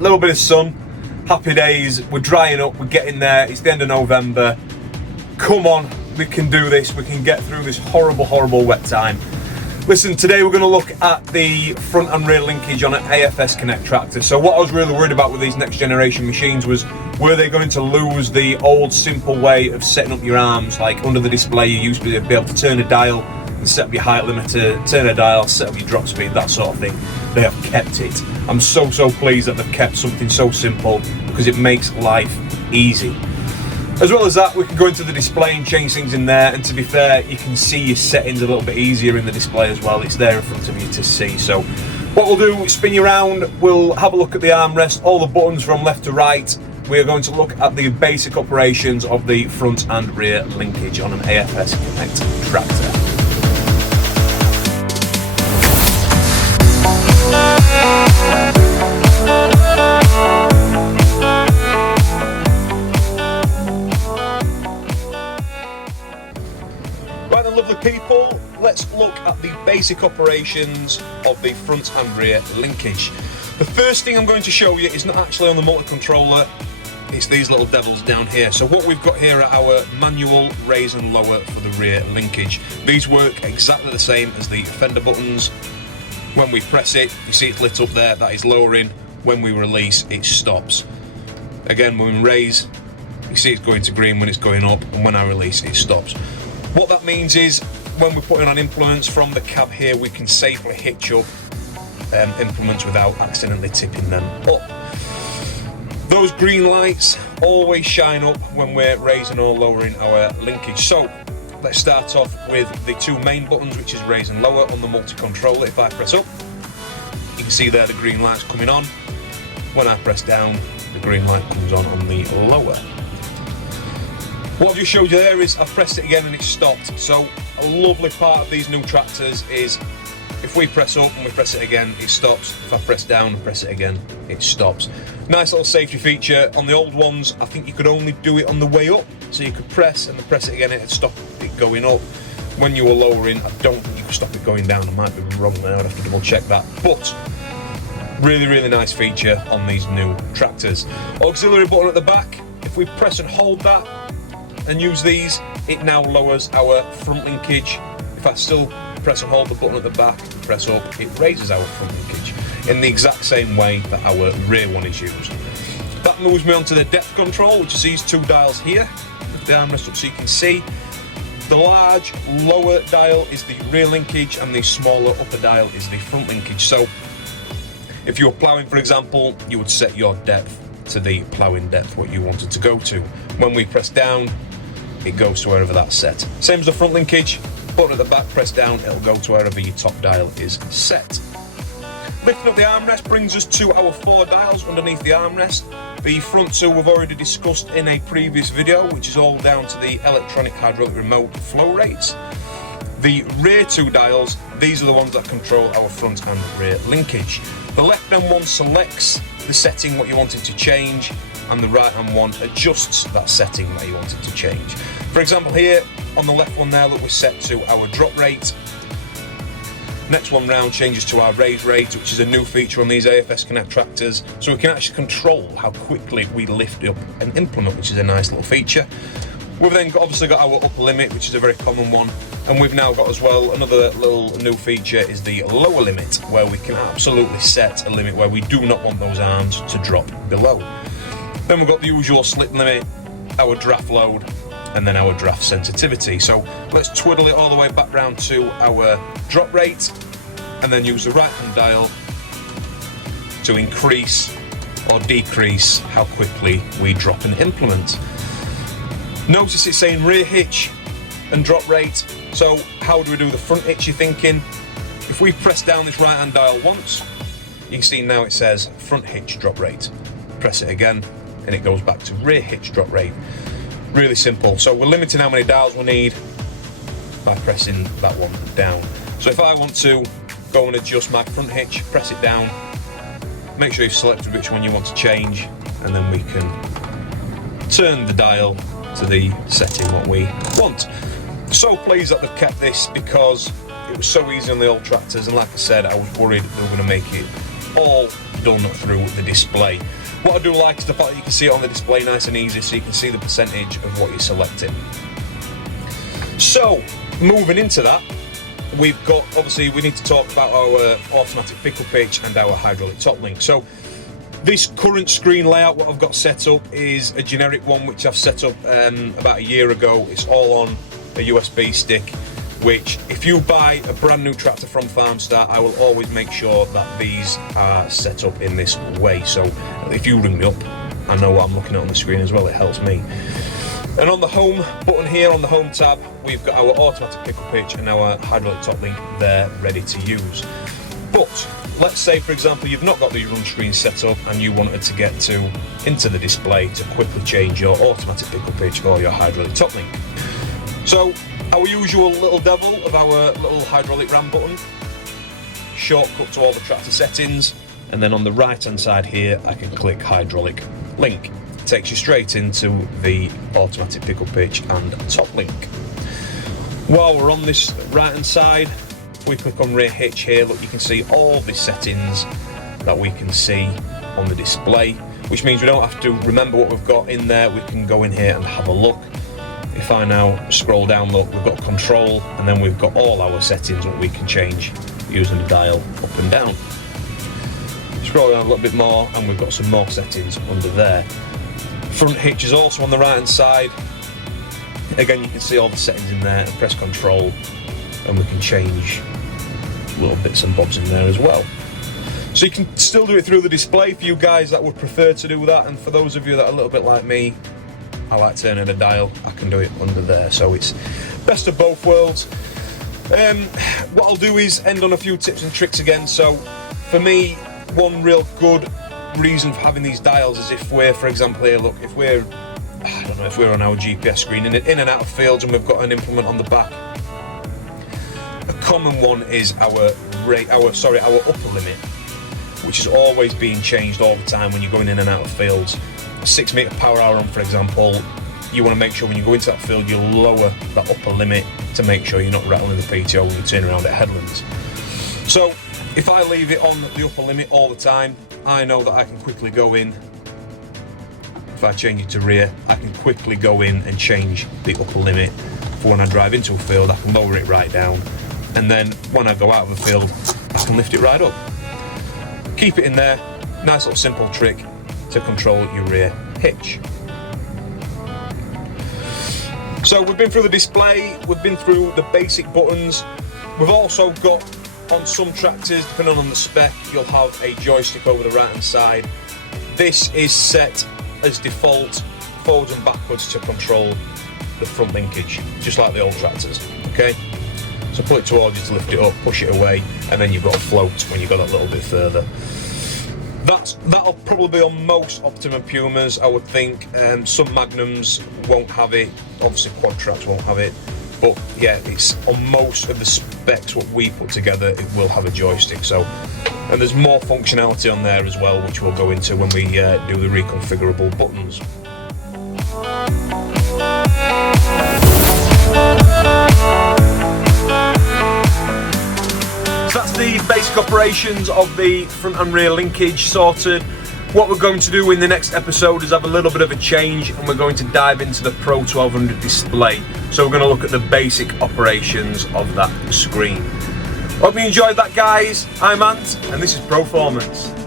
little bit of sun, happy days, we're drying up, we're getting there, it's the end of November. Come on, we can do this, we can get through this horrible wet time. Listen, today we're going to look at the front and rear linkage on an AFS Connect tractor. So what I was really worried about with these next generation machines was, were they going to lose the old simple way of setting up your arms? Like under the display you used to be able to turn a dial and set up your height limiter, turn a dial, set up your drop speed, that sort of thing. They have kept it. I'm so pleased that they've kept something so simple, because it makes life easy. As well as that, we can go into the display and change things in there, and to be fair, you can see your settings a little bit easier in the display as well. It's there in front of you to see. So what we'll do, spin you around, we'll have a look at the armrest, all the buttons from left to right. We are going to look at the basic operations of the front and rear linkage on an AFS Connect tractor. Lovely people, let's look at the basic operations of the front and rear linkage. The first thing I'm going to show you is not actually on the multi-controller, it's these little devils down here. So what we've got here are our manual raise and lower for the rear linkage. These work exactly the same as the fender buttons. When we press it, you see it lit up there, that is lowering. When we release, it stops. Again, when we raise, you see it's going to green when it's going up, and when I release, it stops. What that means is, when we're putting on implements from the cab here, we can safely hitch up implements without accidentally tipping them up. Those green lights always shine up when we're raising or lowering our linkage. So let's start off with the two main buttons, which is raise and lower on the multi-controller. If I press up, you can see there the green light's coming on. When I press down, the green light comes on the lower. What I've just showed you there is I've pressed it again and it's stopped. So a lovely part of these new tractors is, if we press up and we press it again, it stops. If I press down and press it again, it stops. Nice little safety feature. On the old ones, I think you could only do it on the way up. So you could press and then press it again, it'd stop it going up. When you were lowering, I don't think you could stop it going down. I might be wrong there, I'd have to double check that. But really nice feature on these new tractors. Auxiliary button at the back. If we press and hold that and use these, it now lowers our front linkage. If I still press and hold the button at the back and press up, it raises our front linkage in the exact same way that our rear one is used. That moves me on to the depth control, which is these two dials here. Lift the armrest up so you can see. The large lower dial is the rear linkage, and the smaller upper dial is the front linkage. So if you were ploughing, for example, you would set your depth to the ploughing depth, what you wanted to go to. When we press down, it goes to wherever that's set. Same as the front linkage, button at the back, press down, it'll go to wherever your top dial is set. Lifting up the armrest brings us to our four dials underneath the armrest. The front two we've already discussed in a previous video, which is all down to the electronic hydraulic remote flow rates. The rear two dials, these are the ones that control our front and rear linkage. The left hand one selects the setting what you wanted to change, and the right hand one adjusts that setting that you wanted to change. For example, here on the left one there, that we're set to our drop rate. Next one round changes to our raise rate, which is a new feature on these AFS Connect tractors, so we can actually control how quickly we lift up an implement, which is a nice little feature. We've then obviously got our upper limit, which is a very common one, and we've now got as well another little new feature is the lower limit, where we can absolutely set a limit where we do not want those arms to drop below. Then we've got the usual slip limit, our draft load, and then our draft sensitivity. So let's twiddle it all the way back round to our drop rate, and then use the right hand dial to increase or decrease how quickly we drop an implement. Notice it's saying rear hitch and drop rate. So how do we do the front hitch, you're thinking? If we press down this right hand dial once, you can see now it says front hitch drop rate. Press it again and it goes back to rear hitch drop rate. Really simple. So we're limiting how many dials we need by pressing that one down. So if I want to go and adjust my front hitch, press it down, make sure you've selected which one you want to change, and then we can turn the dial to the setting what we want. So pleased that they've kept this, because it was so easy on the old tractors, and like I said, I was worried they were going to make it all done through the display. What I do like is the fact that you can see it on the display nice and easy, so you can see the percentage of what you're selecting. So, moving into that, we've got, obviously we need to talk about our automatic pickle pitch and our hydraulic top link. So this current screen layout, what I've got set up is a generic one which I've set up about a year ago. It's all on a USB stick, which if you buy a brand new tractor from Farmstar, I will always make sure that these are set up in this way. So if you ring me up, I know what I'm looking at on the screen as well, it helps me. And on the home button here, on the home tab, we've got our automatic pickle pitch and our hydraulic top link there ready to use. But let's say, for example, you've not got the run screen set up and you wanted to get into the display to quickly change your automatic pickle pitch or your hydraulic top link. So our usual little devil of our little hydraulic ram button, shortcut to all the tractor settings, and then on the right hand side here I can click hydraulic link. It takes you straight into the automatic pickle pitch and top link. While we're on this right hand side, if we click on rear hitch here, look, you can see all the settings that we can see on the display, which means we don't have to remember what we've got in there. We can go in here and have a look. If I now scroll down, look, we've got control, and then we've got all our settings that we can change using the dial up and down. Scroll down a little bit more and we've got some more settings under there. Front hitch is also on the right hand side. Again, you can see all the settings in there, and press control and we can change little bits and bobs in there as well. So you can still do it through the display for you guys that would prefer to do that, and for those of you that are a little bit like me, I like turning a dial, I can do it under there. So it's best of both worlds. What I'll do is end on a few tips and tricks again. So for me, one real good reason for having these dials is if we're, for example here, look, if we're, I don't know, if we're on our GPS screen in and out of fields and we've got an implement on the back, a common one is our upper limit, which is always being changed all the time when you're going in and out of fields. 6 meter power hour on, for example, you want to make sure when you go into that field you lower that upper limit to make sure you're not rattling the PTO when you turn around at headlands. So if I leave it on the upper limit all the time, I know that I can quickly go in. If I change it to rear, I can quickly go in and change the upper limit. For when I drive into a field, I can lower it right down, and then when I go out of the field, I can lift it right up. Keep it in there. Nice little simple trick to control your rear hitch. So we've been through the display, we've been through the basic buttons. We've also got, on some tractors, depending on the spec, you'll have a joystick over the right hand side. This is set as default forwards and backwards to control the front linkage, just like the old tractors, okay? So pull it towards you to lift it up, push it away, and then you've got a float when you go that little bit further. That'll probably be on most Optimum Pumas, I would think. Some Magnums won't have it, obviously quad tracks won't have it, but yeah, it's on most of the specs what we put together, it will have a joystick. So, and there's more functionality on there as well, which we'll go into when we do the reconfigurable buttons. So that's the basic operations of the front and rear linkage sorted. What we're going to do in the next episode is have a little bit of a change, and we're going to dive into the Pro 1200 display. So we're going to look at the basic operations of that screen. Hope you enjoyed that, guys. I'm Ant, and this is ProFormance.